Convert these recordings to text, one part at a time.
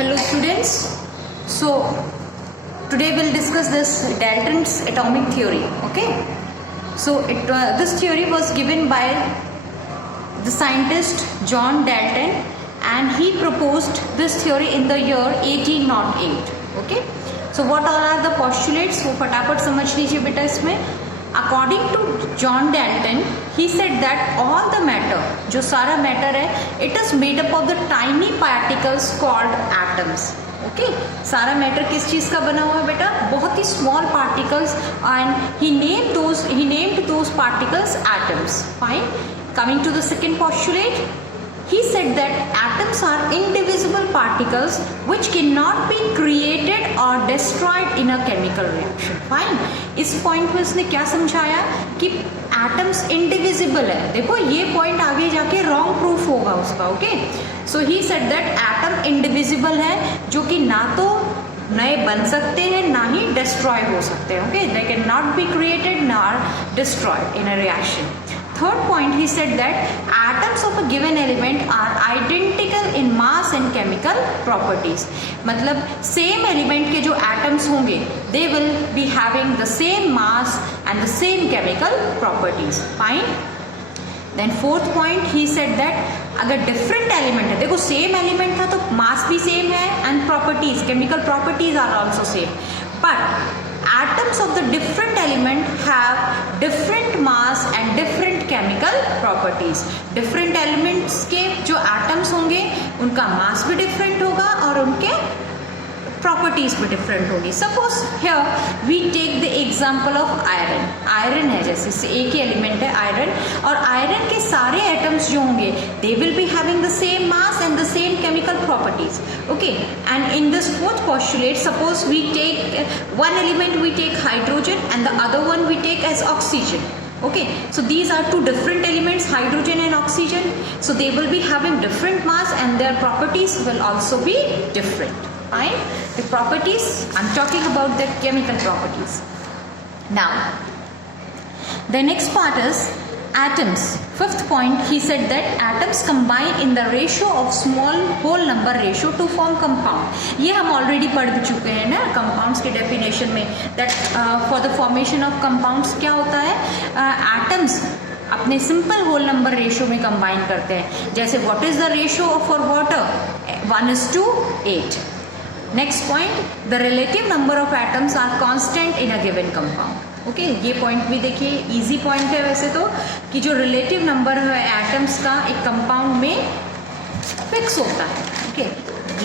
Hello students. So today we'll discuss this Dalton's atomic theory. Okay. So this theory was given by the scientist John Dalton, and he proposed this theory in the year 1808. Okay. So what all are the postulates? वो फटाफट समझ लीजिए बेटा इसमें. According to John Dalton, he said that all the matter, जो सारा matter है, it is made up of the tiny particles called atoms. Okay, सारा matter किस चीज़ का बना हुआ है बेटा? बहुत ही small particles, and he named those particles atoms. Fine. Coming to the second postulate, he said that atoms are indivisible particles which cannot be created or destroyed in a chemical reaction. Fine. इस point में उसने क्या समझाया कि atoms indivisible है. देखो ये point आगे जाके रॉन्ग प्रूफ होगा उसका. Okay, so he said that atom indivisible है, जो कि ना तो नए बन सकते हैं ना ही डिस्ट्रॉय हो सकते हैं. Okay, they can not be created nor destroyed in a reaction. Third point, he said that atoms of a given element are identical in mass and chemical properties. मतलब same element के जो atoms होंगे, they will be having the same mass and the same chemical properties. Fine. Then fourth point, he said that अगर different element है, देखो same element था तो mass भी same है and properties, chemical properties are also same. But atoms of the different element have different mass and different chemical properties. Different elements के जो atoms होंगे उनका mass भी different होगा और उनके properties भी different होगी. Suppose here we take the example of iron. Iron है, जैसे एक ही element है iron, और iron के सारे atoms जो होंगे they will be having the same mass and the same chemical properties. Okay, and in this fourth postulate, suppose we take one element, we take hydrogen, and the other one we take as oxygen. Okay, so these are two different elements, hydrogen and oxygen, so they will be having different mass and their properties will also be different. Fine. The properties, I'm talking about the chemical properties. Now the next part is atoms. Fifth point, he said that atoms combine in the ratio of small whole number ratio to form compound. ये हम already पढ़ चुके हैं ना compounds के definition में, that for the formation of compounds क्या होता है, atoms अपने सिंपल होल नंबर रेशियो में कंबाइन करते हैं. जैसे what is the ratio for water? 1:8. Next point, the relative number of atoms are constant in a given compound. Okay, ये point भी देखिए, इजी पॉइंट है वैसे तो, कि जो रिलेटिव नंबर है एटम्स का एक कंपाउंड में फिक्स होता है. Okay,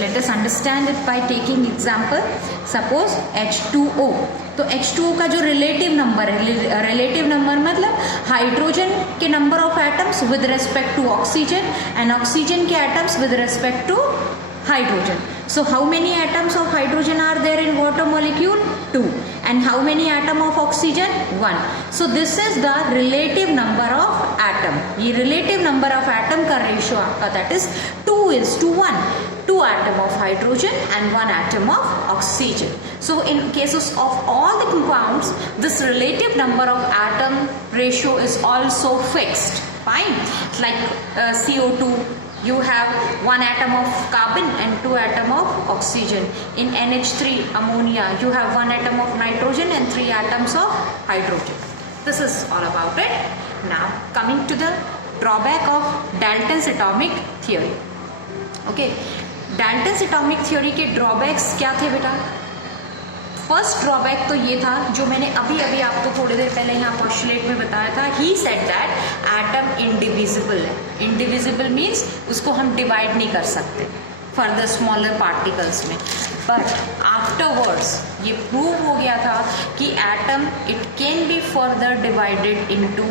let us understand it by taking example. Suppose H2O. तो H2O का जो रिलेटिव नंबर है, रिलेटिव नंबर मतलब हाइड्रोजन के number of atoms with respect to oxygen and oxygen के atoms with respect to hydrogen. So how many atoms of hydrogen are there in water molecule? 2. And how many atom of oxygen? 1. So this is the relative number of atom. ये relative number of atom का ratio आपका that is 2:1. 2 atom of hydrogen and 1 atom of oxygen. So in cases of all the compounds, this relative number of atom ratio is also fixed. Fine. Like CO2. You have 1 atom of carbon and 2 atom of oxygen. In NH3 ammonia, you have 1 atom of nitrogen and 3 atoms of hydrogen. This is all about it. Now coming to the drawback of Dalton's atomic theory. Okay, Dalton's atomic theory के drawbacks क्या थे बेटा? First drawback तो ये था जो मैंने अभी आपको थोड़ी देर पहले यहाँ पोस्टुलेट में बताया था. He said that atom indivisible है. इंडिविजिबल मीन्स उसको हम डिवाइड नहीं कर सकते फर्दर स्मॉलर पार्टिकल्स में. बट आफ्टरवर्ड्स ये प्रूव हो गया था कि atom it can be further divided into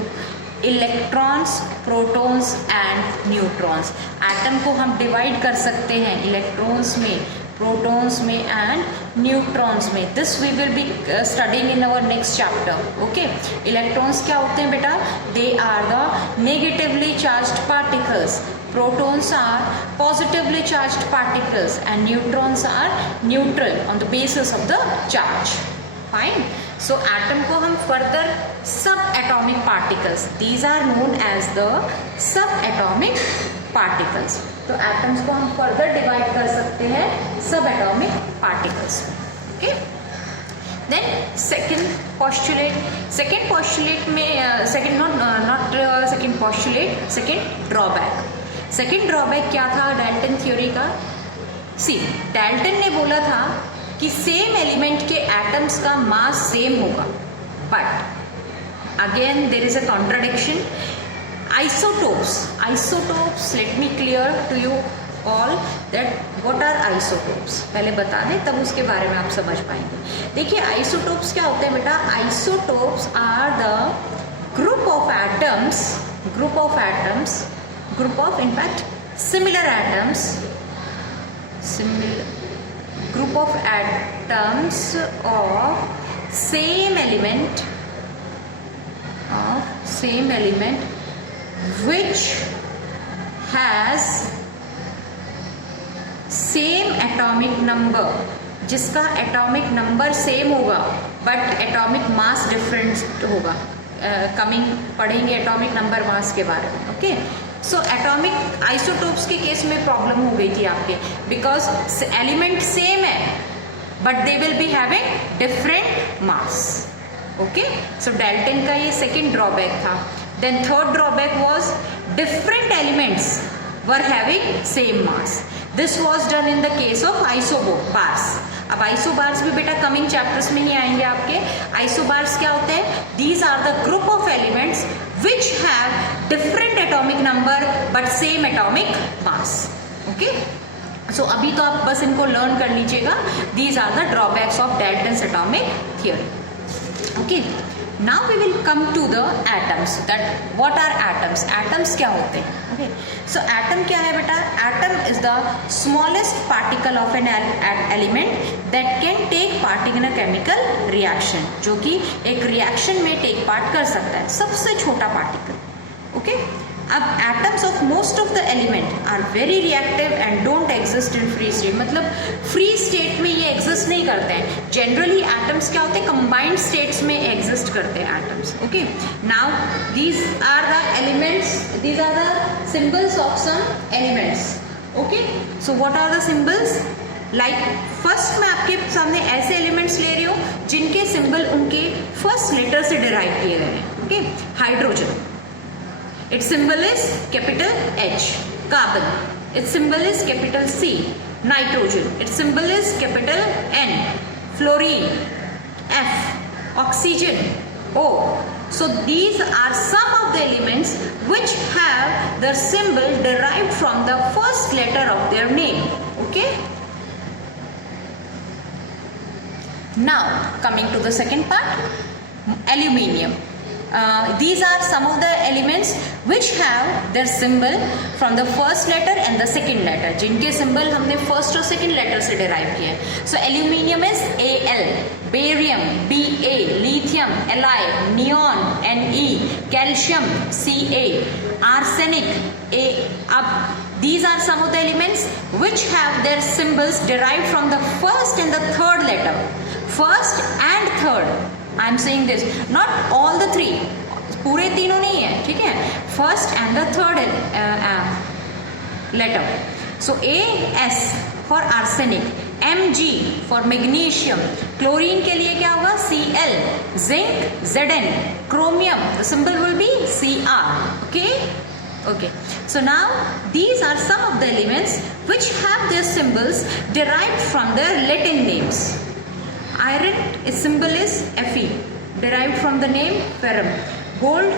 electrons, protons and neutrons. Atom को हम डिवाइड कर सकते हैं इलेक्ट्रॉन्स में, प्रोटॉन्स में एंड न्यूट्रॉन्स में. This we will be studying in our next chapter. Okay, electrons क्या होते हैं बेटा? They are the negatively charged particles, protons are positively charged particles and neutrons are neutral on the basis of the charge. Fine. So atom को हम further subatomic particles, these are known as the subatomic particles. तो atoms को हम further divide कर सकते हैं subatomic particles. Okay, then second postulate में second drawback क्या था डाल्टन थ्योरी का? सी, डाल्टन ने बोला था कि सेम एलिमेंट के एटम्स का मास सेम होगा, but again there is a contradiction. Isotopes, let me clear to you all that what are isotopes, पहले बता दें तब उसके बारे में आप समझ पाएंगे। देखिए आइसोटोप्स क्या होते हैं बेटा? Isotopes are the group of in fact similar atoms of same element which has same atomic number, जिसका एटॉमिक नंबर सेम होगा बट एटॉमिक मास डिफरेंट होगा। पढ़ेंगे एटॉमिक नंबर मास के बारे में। ओके, सो एटॉमिक आइसोटोप्स के केस में problem हो गई थी आपके, बिकॉज एलिमेंट सेम है but they will be having different mass. Okay, so Dalton का ये सेकेंड ड्रॉबैक था। Then third drawback was different elements were having same mass. This was done in the case of isobars. अब isobars भी बेटा coming chapters में ही आएंगे आपके। Isobars क्या होते हैं? These are the group of elements which have different atomic number but same atomic mass. Okay, so अभी तो आप बस इनको लर्न कर लीजिएगा। These are the drawbacks of Dalton's atomic theory. Okay, now we will come to the atoms, that what are atoms. Atoms क्या होते हैं? ओके, सो एटम क्या है बेटा? Atom is the smallest particle of an element that can take part in a chemical reaction, जो कि एक reaction में टेक पार्ट कर सकता है, सबसे छोटा पार्टिकल। ओके, अब atoms of most of the element are very reactive and don't exist in free state, मतलब फ्री स्टेट में ये एग्जिस्ट नहीं करते हैं। जनरली एटम्स क्या होते हैं? कंबाइंड स्टेट्स में एग्जिस्ट करते हैं atoms. Okay, now these are the elements, these are the symbols of some elements. Okay, so what are the symbols? Like first मैं आपके सामने ऐसे एलिमेंट्स ले रही हूँ जिनके सिंबल उनके फर्स्ट लेटर से डिराइव किए गए हैं। Okay, hydrogen, its symbol is capital H. Carbon, its symbol is capital C. Nitrogen, its symbol is capital N. Fluorine, F. Oxygen, O. So these are some of the elements which have their symbol derived from the first letter of their name. Okay, now coming to the second part, aluminium. These are some of the elements which have their symbol from the first letter and the second letter, जिनके symbol हमने first और second letter से derive किए। So aluminium is Al, barium Ba, lithium Li, neon Ne, calcium Ca, arsenic A. Up, these are some of the elements which have their symbols derived from the first and the third letter. First and third, I am saying this, not all the three, पूरे तीनों नहीं है, ठीक है? First and the third letter. So AS for arsenic, Mg for magnesium, chlorine के लिए क्या होगा? Cl, zinc Zn, chromium the symbol will be Cr। Okay, okay, so now these are some of the elements which have their symbols derived from their Latin names. Iron, its symbol is Fe, derived from the name ferrum. Gold,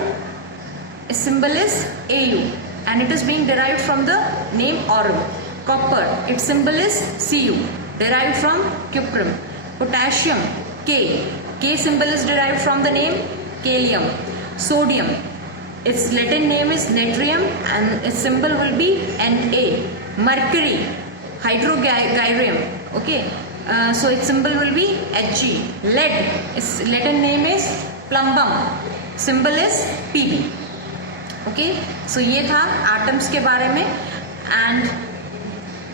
its symbol is Au and it is being derived from the name aurum. Copper, its symbol is Cu, derived from cuprum. Potassium, K, K symbol is derived from the name kalium. Sodium, its Latin name is natrium and its symbol will be Na. Mercury, hydrogyrium. Okay, so its symbol will be Hg. Lead, its Latin name is plumbum, symbol is Pb. Okay, so ये था atoms के बारे में। And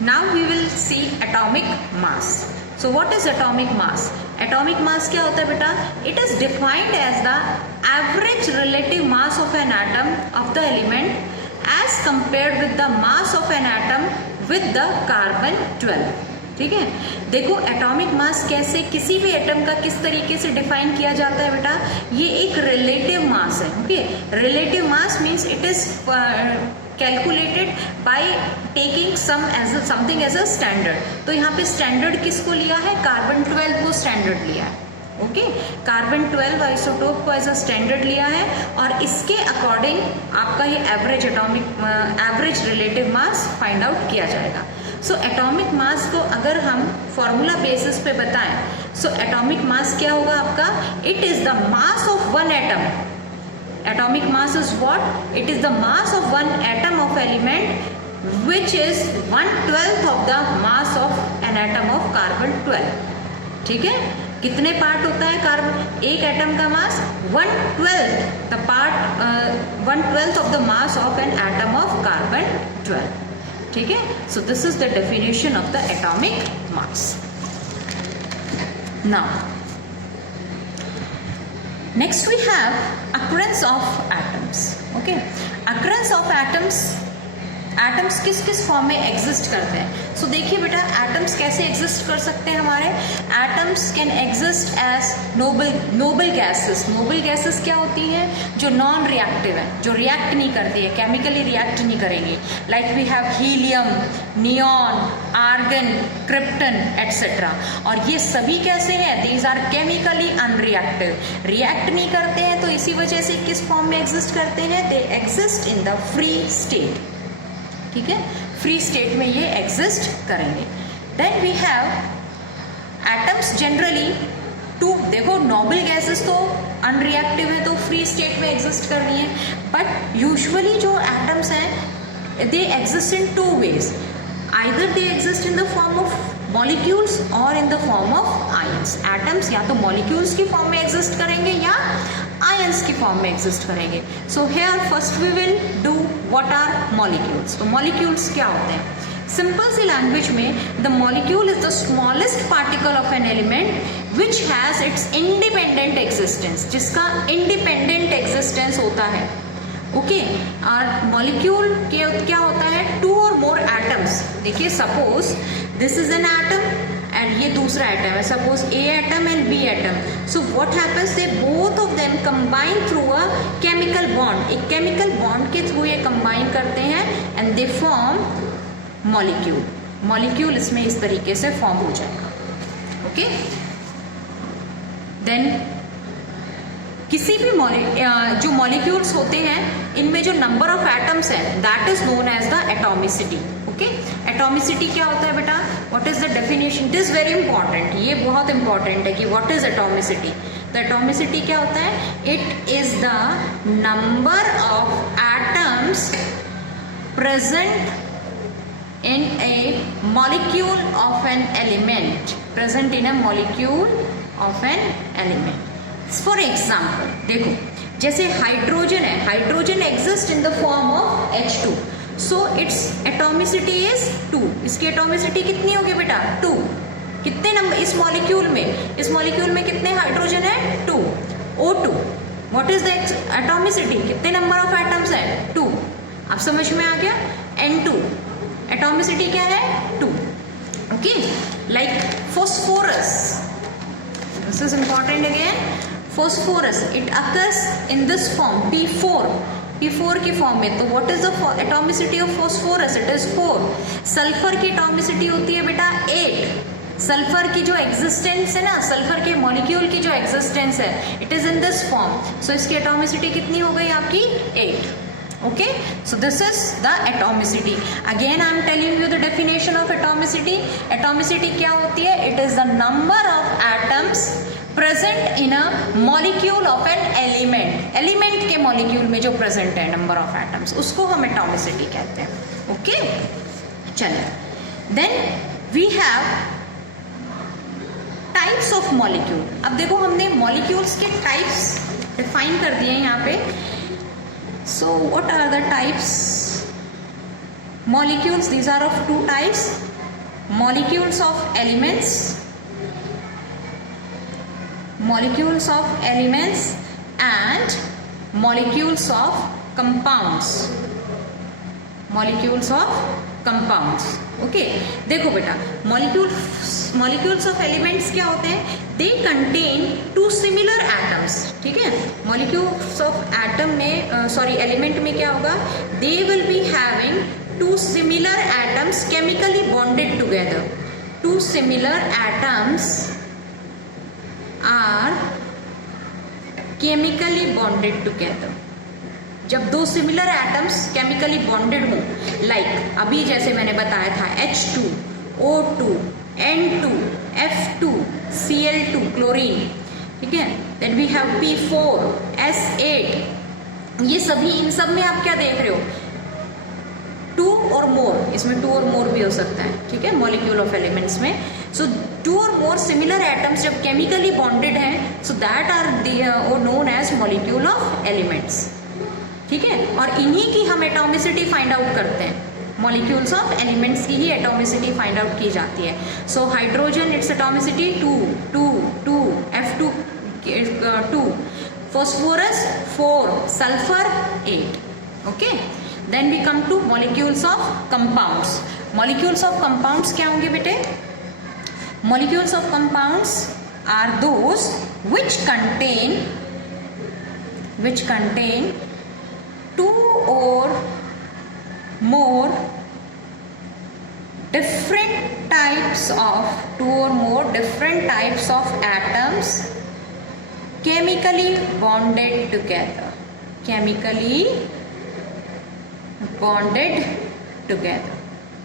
now we will see atomic mass. So what is atomic mass? Atomic mass क्या होता है बेटा? It is defined as the average relative mass of an atom of the element as compared with the mass of an atom with the carbon 12। ठीक है, देखो atomic mass कैसे किसी भी एटम का किस तरीके से डिफाइन किया जाता है बेटा, ये एक रिलेटिव मास है। Okay, relative mass means it is calculated by taking something as a standard. तो यहाँ पे स्टैंडर्ड किसको लिया है, कार्बन 12 को स्टैंडर्ड लिया है। ओके, कार्बन 12 आइसोटोप को एज अ स्टैंडर्ड लिया है और इसके अकॉर्डिंग आपका ये average relative mass find out किया जाएगा। सो एटॉमिक मास को अगर हम फॉर्मूला बेसिस पे बताएं, सो एटॉमिक मास क्या होगा आपका, it is the mass of one atom. Atomic mass is what, it is the mass of one atom of element which is 1/12 of the mass of an atom of carbon 12। ठीक है, कितने part होता है carbon, एक atom का mass 1/12 of the mass of an atom of carbon 12। ठीक है, so this is the definition of the atomic mass. Now next we have occurrence of atoms। Okay, occurrence of atoms, atoms किस किस form में exist करते हैं। सो देखिए बेटा, atoms कैसे एग्जिस्ट कर सकते हैं हमारे, atoms can exist as noble gases. Noble gases क्या होती हैं, जो नॉन रिएक्टिव है, जो रिएक्ट नहीं करती है, केमिकली रिएक्ट नहीं करेंगी। Like we have helium, neon, argon, krypton etcetera. और ये सभी कैसे हैं, these are chemically unreactive, react नहीं करते हैं, तो इसी वजह से किस फॉर्म में एग्जिस्ट करते हैं, they exist in the free state. ठीक है, फ्री स्टेट में ये एग्जिस्ट करेंगे। Then we have atoms generally two, देखो नोबल गैसेस तो अनरिएक्टिव है तो फ्री स्टेट में एग्जिस्ट कर रही हैं, बट यूजुअली जो एटम्स हैं they exist in two ways, either they exist in the form of molecules और in the form of ions. Atoms या तो मॉलिक्यूल्स की फॉर्म में एग्जिस्ट करेंगे या आयंस की फॉर्म में एग्जिस्ट करेंगे। So here first we will do what are molecules. तो मॉलिक्यूल्स क्या होते हैं, सिंपल सी लैंग्वेज में the molecule is the smallest particle of an element which has its independent existence, जिसका इंडिपेंडेंट एग्जिस्टेंस होता है। ओके, और मॉलिक्यूल क्या होता है, टू और मोर एटम्स। देखिए suppose this is an atom and ये दूसरा एटम है, suppose A atom and B atom. So what happens, they both of them combine through a chemical bond. एक केमिकल बॉन्ड के थ्रू ये कंबाइन करते हैं and they form molecule. Molecule इसमें इस तरीके से फॉर्म हो जाएगा। ओके, देन किसी भी जो मॉलिक्यूल्स होते हैं इनमें जो नंबर ऑफ एटम्स है that is known as the atomicity. Okay, atomicity क्या होता है बेटा, what is the definition, it is very important, ये बहुत इंपॉर्टेंट है कि what is atomicity. The atomicity क्या होता है, it is the number of atoms present in a molecule of an element, present in a molecule of an element। For example, देखो जैसे hydrogen है, hydrogen exist in the form of H2, so it's atomicity is 2। इसकी atomicity कितनी होगी बेटा, 2। कितने number इस molecule में, इस मॉलिक्यूल में कितने हाइड्रोजन है, 2, O2। What is the atomicity, कितने नंबर ऑफ एटम्स है, 2। अब समझ में आ गया, N2 एटॉमिसिटी क्या है, 2। Okay, like phosphorus, this is important again, phosphorus it occurs in this form P4 की फॉर्म में। तो what is the atomicity of phosphorus, it is 4। Sulphur की एटॉमिसिटी होती है बेटा 8। सल्फर की जो एग्जिस्टेंस है ना, सल्फर के मॉलिक्यूल की जो एग्जिस्टेंस है it is in this form, so इसकी एटॉमिसिटी कितनी हो गई आपकी, 8। Okay, so this is the atomicity. Again I am telling you the definition of atomicity. Atomicity क्या होती है, it is the number of atoms present in a molecule of an element। element के molecule में जो present है number of atoms, उसको हम atomicity कहते हैं। Okay, चलिए, then we have types of molecule। अब देखो हमने molecules के types define कर दिए यहाँ पे। So what are the types? Molecules, these are of two types, molecules of elements, and molecules of compounds। Molecules of compounds. Okay, देखो बेटा, मॉलिक्यूल्स ऑफ एलिमेंट्स क्या होते हैं? They contain two similar atoms. ठीक है, मॉलिक्यूल्स ऑफ एटम में element में क्या होगा? They will be having two similar atoms chemically bonded together. Two similar atoms are chemically bonded together. जब दो सिमिलर एटम्स केमिकली बॉन्डेड हो, लाइक अभी जैसे मैंने बताया था H2, O2, N2, F2, Cl2 chlorine, ठीक है, then we have P4, S8, ये सभी, इन सब में आप क्या देख रहे हो? टू और मोर, इसमें टू और मोर भी हो सकता है। ठीक है, मॉलिक्यूल ऑफ एलिमेंट्स में सो टू और मोर सिमिलर एटम्स जब केमिकली बॉन्डेड हैं, so that are known as molecule of elements. ठीक है, और इन्हीं की हम एटॉमिसिटी फाइंड आउट करते हैं। मॉलिक्यूल्स ऑफ एलिमेंट्स की ही एटॉमिसिटी फाइंड आउट की जाती है। So hydrogen, its atomicity 2, 2, 2, F2 2, phosphorus 4, sulphur 8। Okay, then we come to molecules of compounds. Molecules of compounds क्या होंगे बेटे? Molecules of compounds are those which contain two or more different types of atoms chemically bonded together,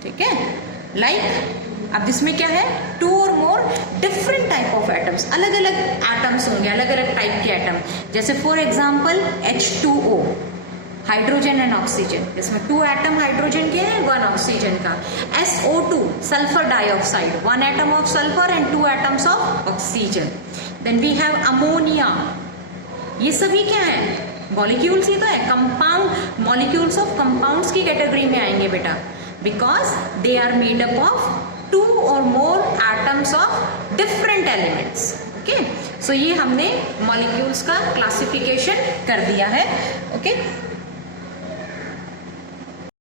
ठीक है, like अब इसमें क्या है? Two और more different type of atoms, अलग अलग एटम्स होंगे, अलग अलग टाइप के एटम। जैसे for example H2O, hydrogen and oxygen, इसमें 2 एटम हाइड्रोजन के हैं, 1 ऑक्सीजन का। SO2, sulphur dioxide, 1 atom of sulphur and 2 atoms of oxygen. Then we have ammonia, ये सभी क्या है? मॉलिक्यूल्स ही तो है। कंपाउंड, मॉलिक्यूल्स ऑफ कंपाउंड्स की कैटेगरी में आएंगे बेटा, because they are made up of 2 और more atoms of different elements. Okay, so ये हमने मॉलिक्यूल्स का क्लासिफिकेशन कर दिया है। ओके